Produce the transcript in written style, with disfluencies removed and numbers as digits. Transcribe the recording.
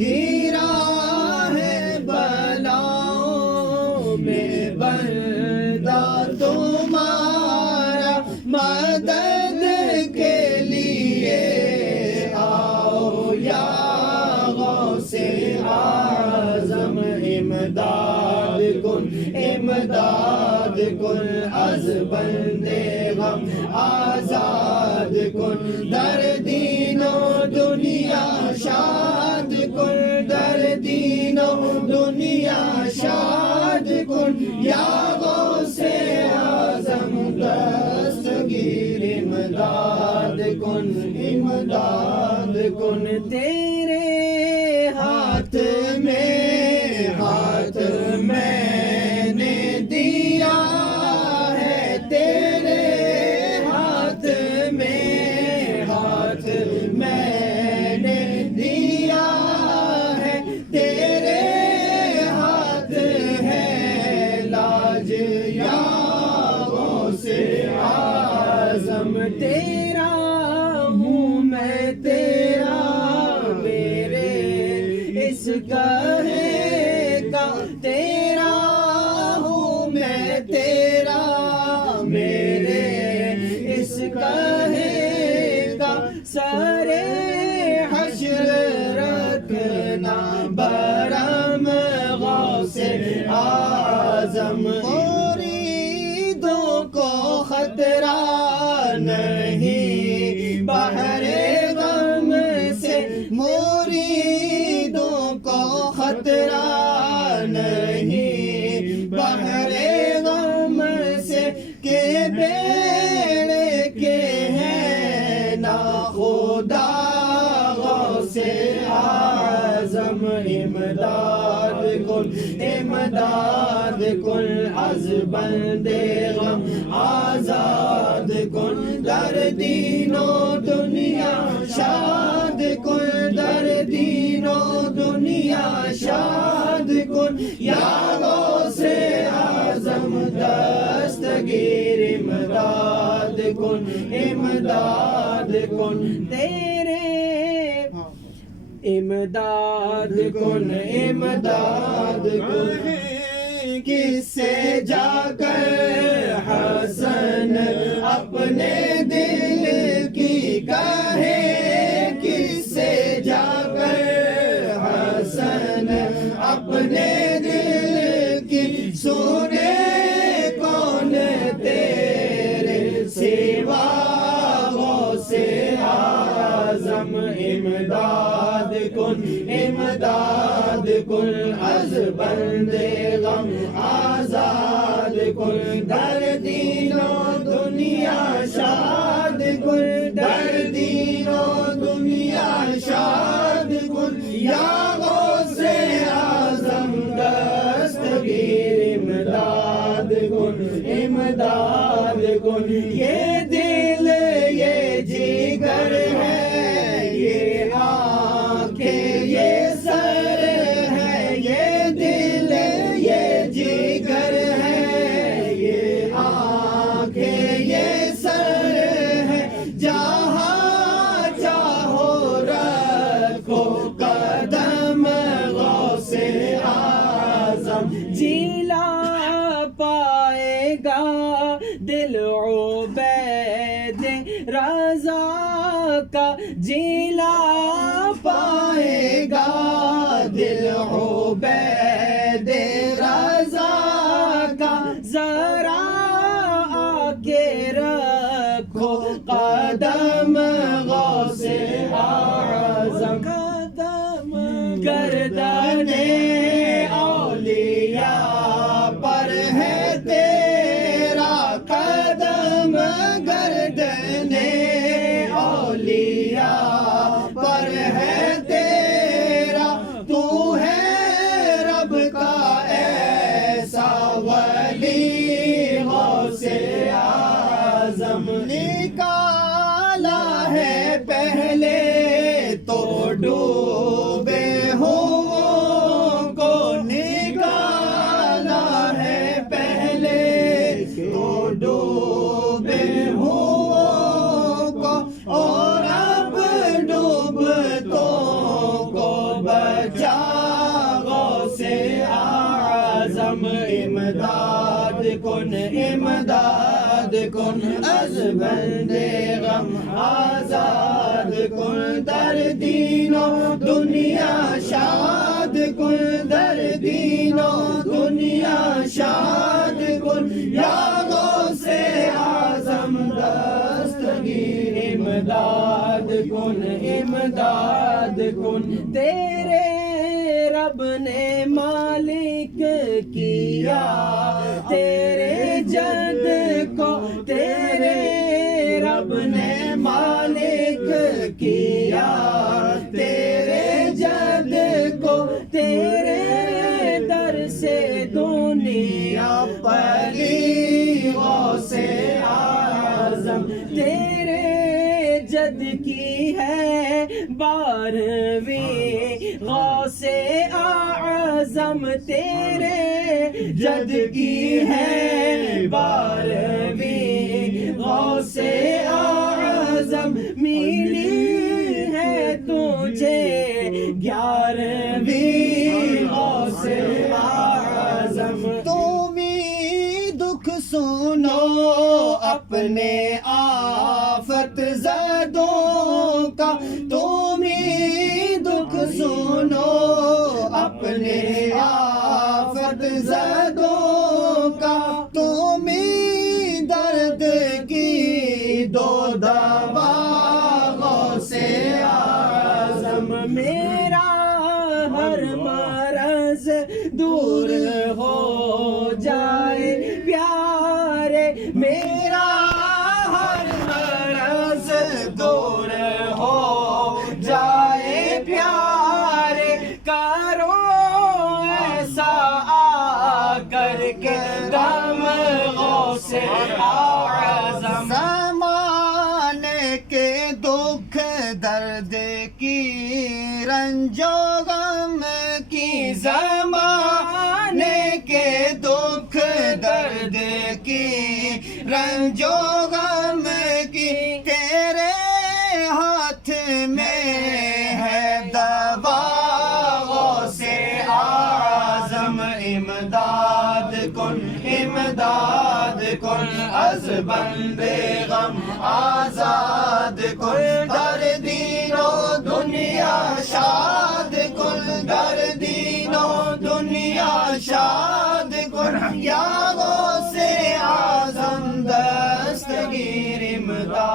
گرا ہے بلاؤں میں بندہ تمہارا، مدد کے لیے آؤ یا غوث اعظم، امداد کن امداد کن، از بندے غم آزاد کن، در دین و دنیا شاد کن، در دین و دنیا شاد کن، یا غوث اعظم دستگیر امداد کن امداد کن۔ تیرے ہاتھ میں نے دیا ہے، تیرے ہاتھ میں نے دیا ہے، تیرے ہاتھ ہے لاج یا غوث اعظم، تیرا ہوں میں تیرا، میرے اس گہے کا تیرا ہوں میں تیرا، میرے اس گہے کا سارے حشر رکھنا برم غوث اعظم، مریدوں کو خطرہ نہیں بحر غم سے، مریدوں کو خطرہ نہیں بحر غم سے، کہ بیڑے کے ہیں ناخدا غوث اعظم، امداد کن امداد کن، از بندے غم آزاد کن، در دین و دنیا شاد کن، در دین و دنیا شاد کن، یا غوث اعظم دستگیر امداد کن امداد کن، تیرے امداد کن امداد کن، کس سے جا کر حسن اپنے دل کی کہے، کس سے جا کر حسن اپنے دل کی سنے، کون تیرے سوا غوث اعظم، امداد کن امداد کن، از بندے غم آزاد کن، در دین و دنیا شاد کن، در دین و دنیا شاد کن، یا غوث اعظم دستگیر امداد کن امداد کن، یہ دل یہ جگر ہے، یہ آنکھیں یہ سر ہے، یہ دل یہ جگر ہے، یہ آنکھیں یہ سر ہے، جہاں چاہو رکھو قدم غوث اعظم، جلا پائے گا دل عبید رضا کا، جلا پائے گا دل عبید رضا کا، ذرا آ کے رکھو قدم غوث اعظم، قدم گردن اولیاء پر ہے تیرا، قدم گردن اولیاء پر ہے تیرا، تو ہے رب کا ایسا ولی غوث اعظم، نکالا ہے پہلے تو ڈوبے ہوں کو، نکالا ہے پہلے تو ڈوبے ہوں کو، اور اب ڈوبتوں کو بچا امداد کن امداد کن از بند غم آزاد کن در دین و دنیا شاد کن در دین و دنیا شاد کن یا غوث اعظم دستگیر امداد کن امداد کن تیرے رب نے مالک کیا تیرے جد کو تیرے رب نے مالک کیا تیرے جد کو تیرے در سے دنیا پلی غوث اعظم تیرے جد کی ہے 12ویں غوث اعظم تیرے جد کی ہے 12ویں غوث اعظم ملی ہے تجھے 11ویں غوث اعظم تم ہی دکھ سنو اپنے آفت زدوں کا تم ہی دکھ سنو اپنے آفت زدوں کا تم ہی درد کی دو دوا غوث اعظم میرا ہر مرض دور ہو جائے پیارے میرا ہر مرض دور ہو جائے پیارے کرو ایسا آ کر کے دم غوث اعظم زمانے کے دکھ درد کی رنج و غم کی زمانے کے دکھ درد کی رنج و غم کی تیرے ہاتھ میں ہے دوا غوث اعظم امداد کن از بند غم آزاد کن در دین و دنیا شاد کن در دین و دنیا شاد کن یا